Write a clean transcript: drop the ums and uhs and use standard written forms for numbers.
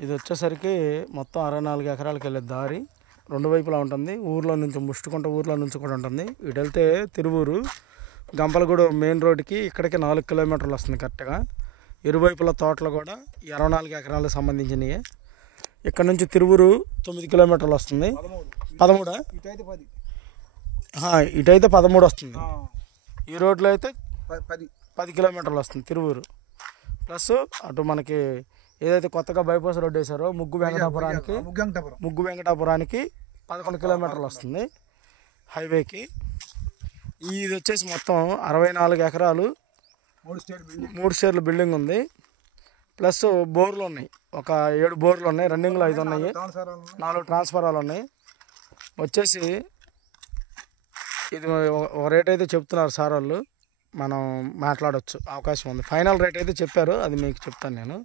ఇది వచ్చేసరికి మొత్తం 64 ఎకరాలకు వెళ్ళే దారి, రెండు వైపులా ఉంటుంది. ఊర్లో నుంచి ముష్టికుంట ఊర్లో నుంచి కూడా ఉంటుంది. ఇటు వెళ్తే తిరువూరు గంపలగూడ మెయిన్ రోడ్డుకి ఇక్కడికి 4 కిలోమీటర్లు వస్తుంది కరెక్ట్గా. ఇరువైపుల తోటలు కూడా 24 ఎకరాలకు సంబంధించినవి. ఇక్కడ నుంచి తిరువూరు 9 కిలోమీటర్లు వస్తుంది. 13 ఇటైతే 13 వస్తుంది. ఈ రోడ్లో అయితే 10 కిలోమీటర్లు వస్తుంది తిరువూరు. ప్లస్ అటు మనకి ఏదైతే కొత్తగా బైపాస్ రోడ్ వేసారో ముగ్గు వెంకటాపురానికి 11 కిలోమీటర్లు వస్తుంది హైవేకి. ఇది వచ్చేసి మొత్తం 64 ఎకరాలు, 3 స్టేర్లు బిల్డింగ్ ఉంది. ప్లస్ బోర్లు ఉన్నాయి, ఒక 7 బోర్లు ఉన్నాయి, రన్నింగ్లో 5 ఉన్నాయి, 4 ట్రాన్స్ఫారాలు ఉన్నాయి. వచ్చేసి ఇది ఒక రేట్ అయితే చెప్తున్నారు సార్ వాళ్ళు, మనం మాట్లాడవచ్చు అవకాశం ఉంది. ఫైనల్ రేట్ అయితే చెప్పారు, అది మీకు చెప్తాను నేను.